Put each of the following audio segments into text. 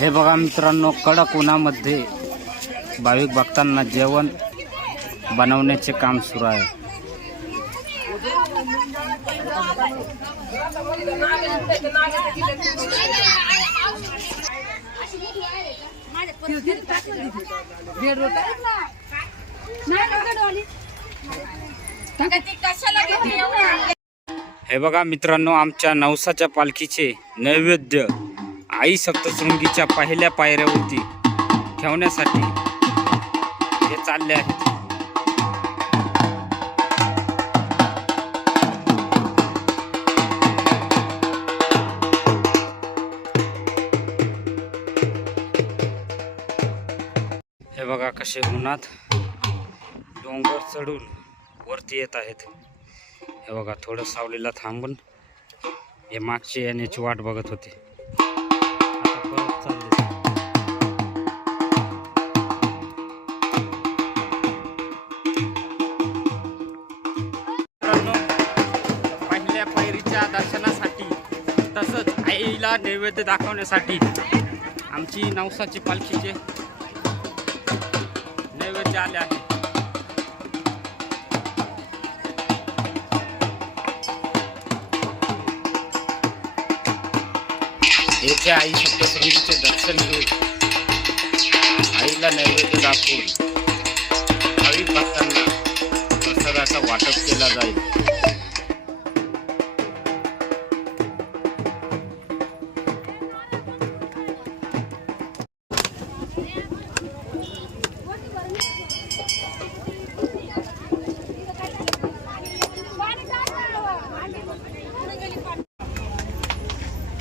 हे बघा मित्रांनो कडक उन्हामध्ये भाविक भक्तांना जेवण बनवण्याचे काम सुरू आहे. हे बघा मित्रांनो आमच्या नवसाच्या पालखीचे नैवेद्य आई सप्तशृंगीच्या पहिल्या पायऱ्यावरती ठेवण्यासाठी हे चालले आहेत. हे बघा कसे उन्हात डोंगर चढून वरती येत आहेत. हे बघा थोडं सावलीला थांबून हे मागचे येण्याची वाट बघत होते. देवीच्या दर्शनासाठी तसंच आईला नैवेद्य दाखवण्यासाठी आमची नवसाची पालखीचे नैवेद्य आले आहे. येथे आई सप्तशृंगीचे दर्शन घेऊन आईला नैवेद्य दाखवून भाविक भक्तांना प्रसादाचा वाटप केला जाईल.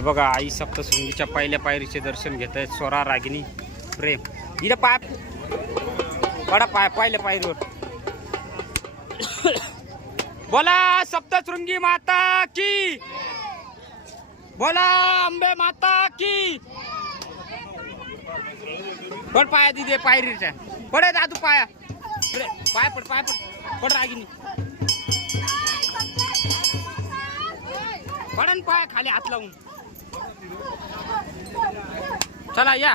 बघा आई सप्तशृंगीच्या पहिल्या पायरीचे दर्शन घेत आहेत. स्वरा रागिनी प्रेम. इथं पाय. पडा पाय पहिल्या पायरीवर. बोला सप्तशृंगी माता की? बोला अंबे माता की? पड पाया दिदे पायरीच्या. पड दादू पाया. पाय पड पाय पड. पड रागिनी. पडन पाय खाली हात लावून. चला या.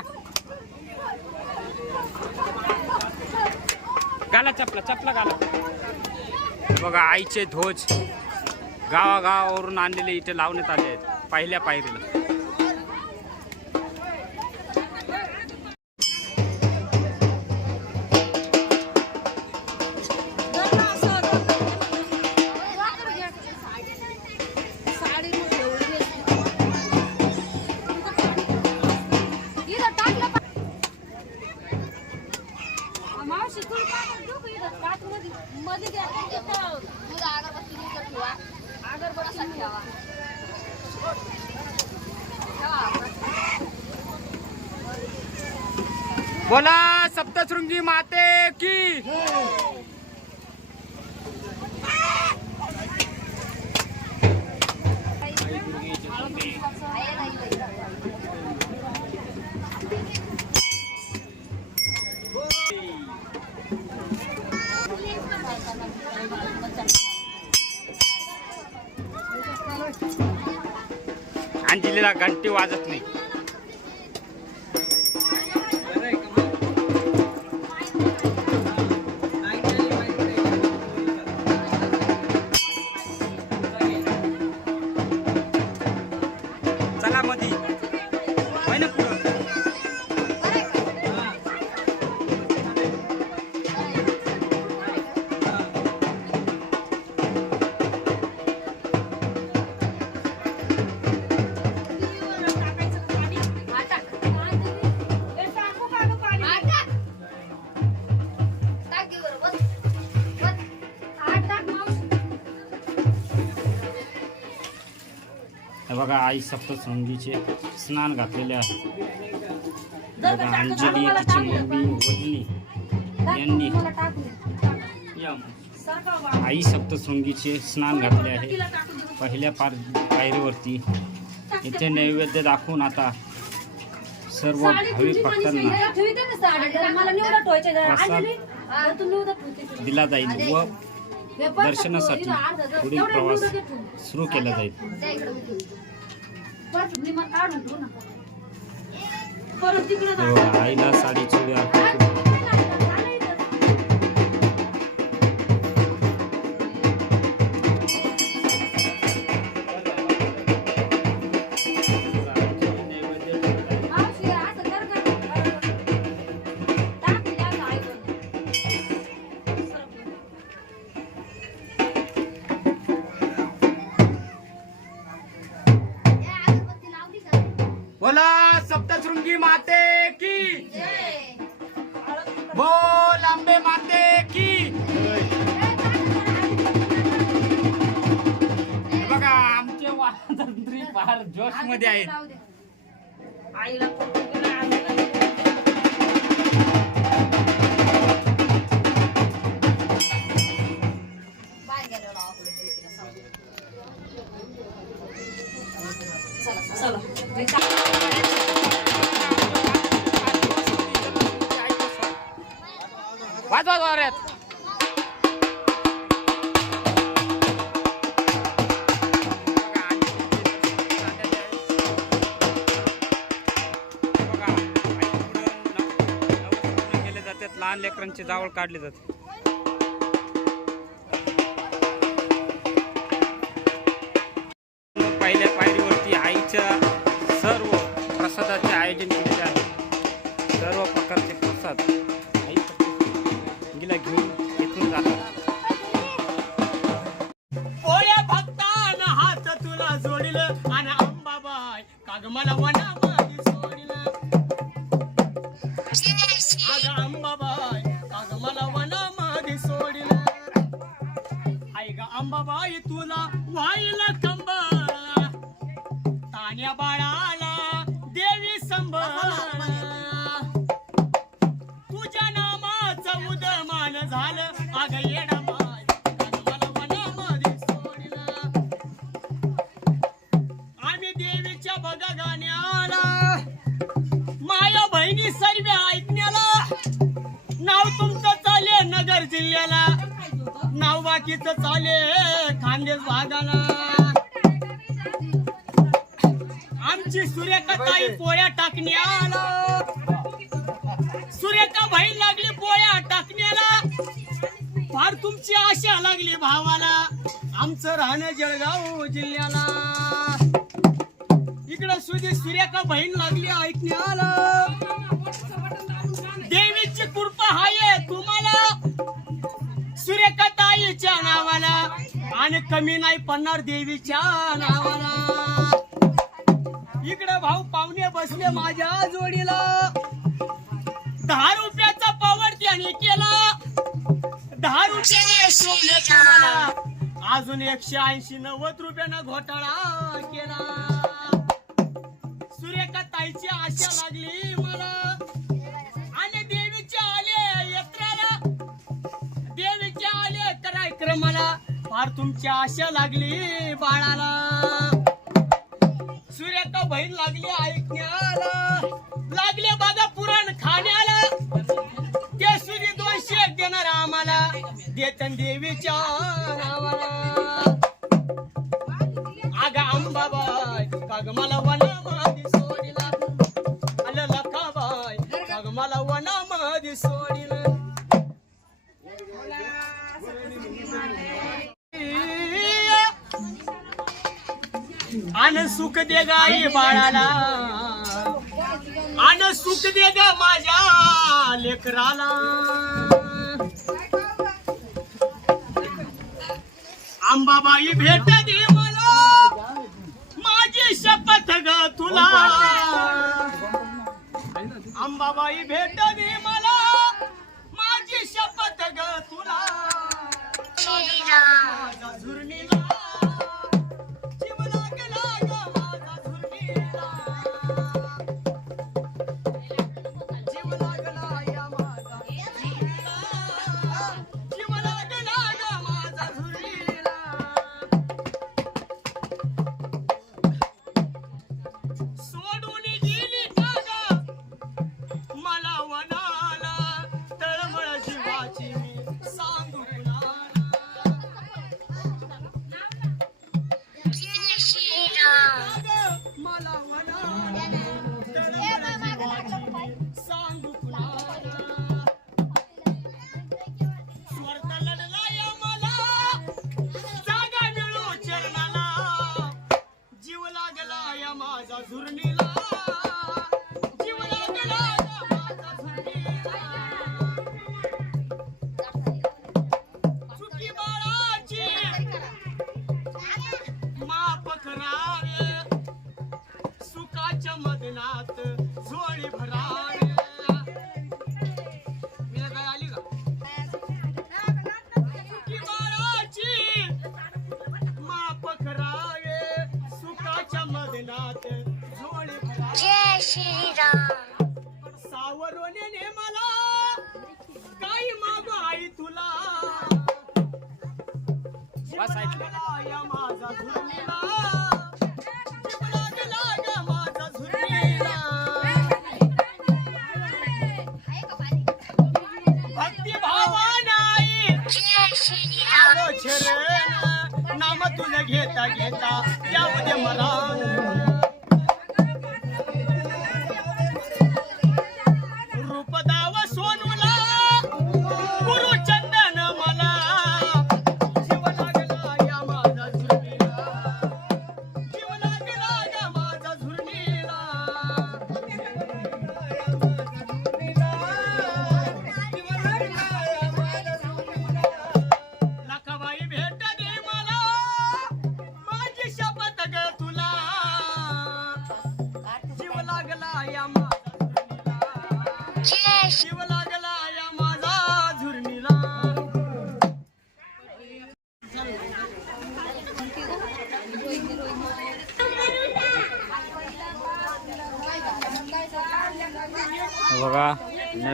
गाला चपला चपला गाला बघा आईचे ध्वज गावागावावरून आणलेले इथे लावण्यात आले आहेत पहिल्या पायरीला. अंजलीला घंटी वाजत आई सप्तशृंगीचे स्नान घातलेले आहे. बघा अंजली तिची मम्मी वहिनी यांनी. आई सप्तशृंगीचे स्नान घातले आहे. पहिल्या पार पायरीवरती. इथे नैवेद्य दाखवून आता सर्व भाविक भक्तांना दिला जाईल व दर्शनासाठी पुढील प्रवास सुरू केला जाईल. परत तिकडे हे बघा, आईला साडी चुडी अर्पण केली. मावशी, जोशमध्ये दे. आईला लहान लेकरांची जावळ काढली जाते. नगर जिल्ह्याला. नाव बाकीच चाले खानदेश भागाला. आमची सूर्यकताई पोळ्या टाकण्याला. सूर्यका बहीण लागली पोळ्या टाकण्याला. फार तुमची आशा लागली भावाला. आमचं राहणं जळगाव जिल्ह्याला. इकडं सुधी सूर्यका बहीण लागली ऐकण्याला. देवीची कृपा हाय तुम्हाला. सूर्यकताईच्या नावाला आणि कमी नाही पडणार देवीच्या नावाला. इकडे भाऊ पाहुणे बसले माझ्या जोडीला. दहा रुपयाचा पावर त्याने केला. दहा रुपयाने शोभले कामाला. अजून एकशे ऐंशी नव्वद रुपयानं घोटाळा केला. सूर्यका ताईची आशा लागली मला. फार तुमची आशा लागली बाळाला. सूर्य का बहीण लागली ऐकण्याला. लागले बघा पुराण खाण्याला. ते सूर्य दोष देणार आम्हाला. देतन देवीच्या नावाला. दे गाई बाळाला. आन सुख दे ग माझ्या लेकराला. अंबाबाई भेट दे मला. माझी शपथ ग तुला. अंबाबाई भेट दे मला. माझी शपथ ग तुला. माझा नाम तुझं घेता घेता जाऊ दे मला.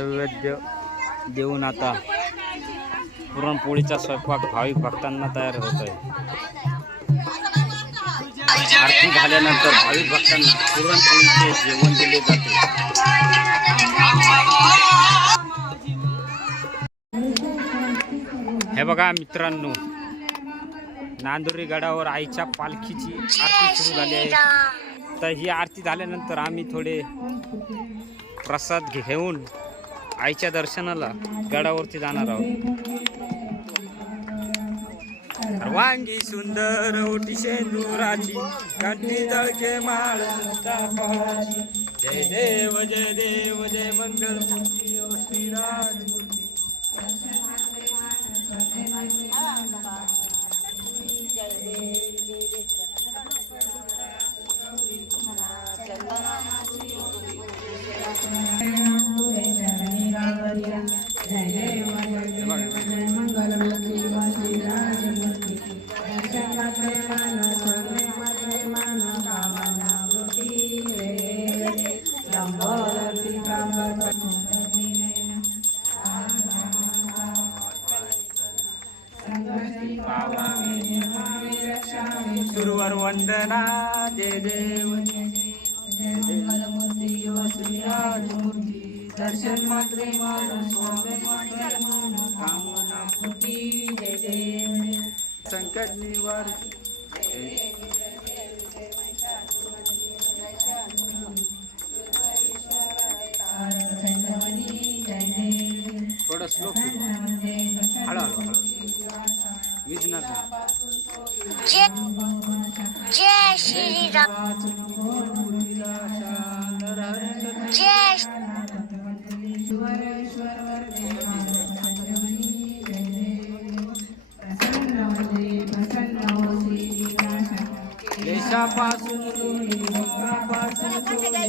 नैवेद्य देऊन आता पुरणपोळीचा स्वयंपाक भाविक भक्तांना तयार होत आहे. आरती झाल्यानंतर भाविक भक्तांना पुरणपोळीचे जेवण दिले जाते. हे बघा मित्रांनो नांदुरी गडावर आईच्या पालखीची आरती सुरू झाली आहे. तर ही आरती झाल्यानंतर आम्ही थोडे प्रसाद घेऊन आईच्या दर्शनाला गडावरती जाणार आहोत. वांगी सुंदर ओटी शेंदुराची कंठी जळके माळ जय देव जय देव जय मंगल मूर्ती ओ देव जय देव. दर्शन मात्रे मान स्वामी मात्रे मान कामना फुटी जय संकट निवार.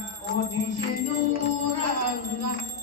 बहुरंगा ओठी सिंदूर अंगा जय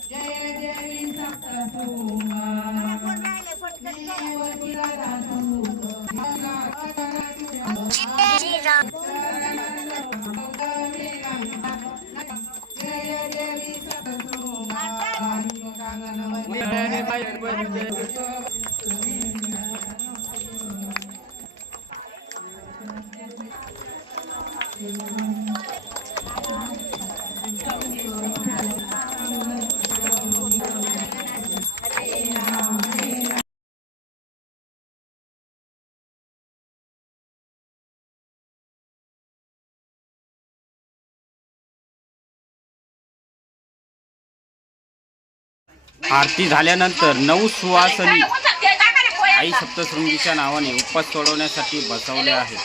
आरती झाल्यानंतर नऊ सुवासनी आई सप्तशृंगीच्या नावाने उपवास सोडवण्यासाठी बसवले आहेत.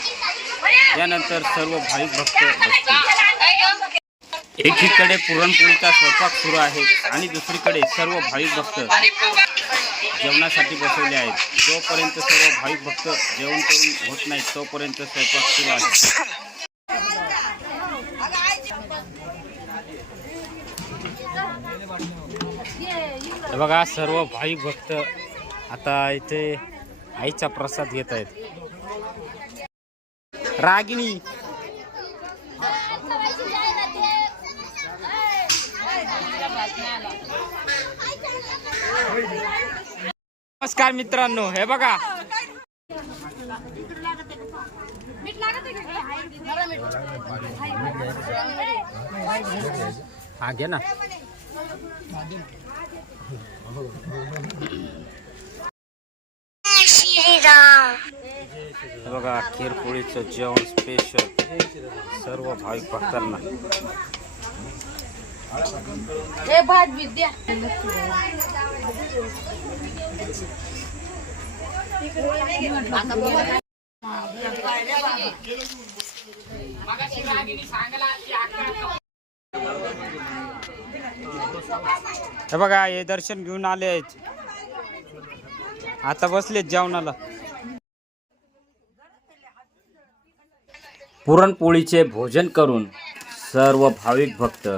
त्यानंतर सर्व भाविक भक्त बसतील. एकीकडे पुरणपोळीचा स्वयंपाक सुरू आहे आणि दुसरीकडे सर्व भाविक भक्त जेवणासाठी बसवले आहेत. जोपर्यंत सर्व भाविक भक्त जेवण करून होत नाहीत तोपर्यंत स्वयंपाक सुरू आहे. बघा सर्व भाई भक्त आता इथे आईचा प्रसाद घेत आहेत. रागिणी. नमस्कार मित्रांनो हे बघा. हा घे ना. हे बघा खीरपोळीचं जेवण स्पेशल सर्व भाविक भक्तांना. हे बघा हे दर्शन घेऊन आले आहेत. आता बसलेत जेवणाला. पुरणपोळीचे भोजन करून सर्व भाविक भक्त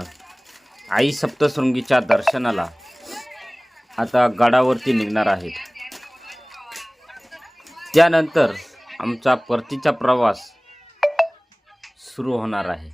आई सप्तशृंगीच्या दर्शनाला आता गडावरती निघणार आहेत. त्यानंतर आमचा परतीचा प्रवास सुरू होणार आहे.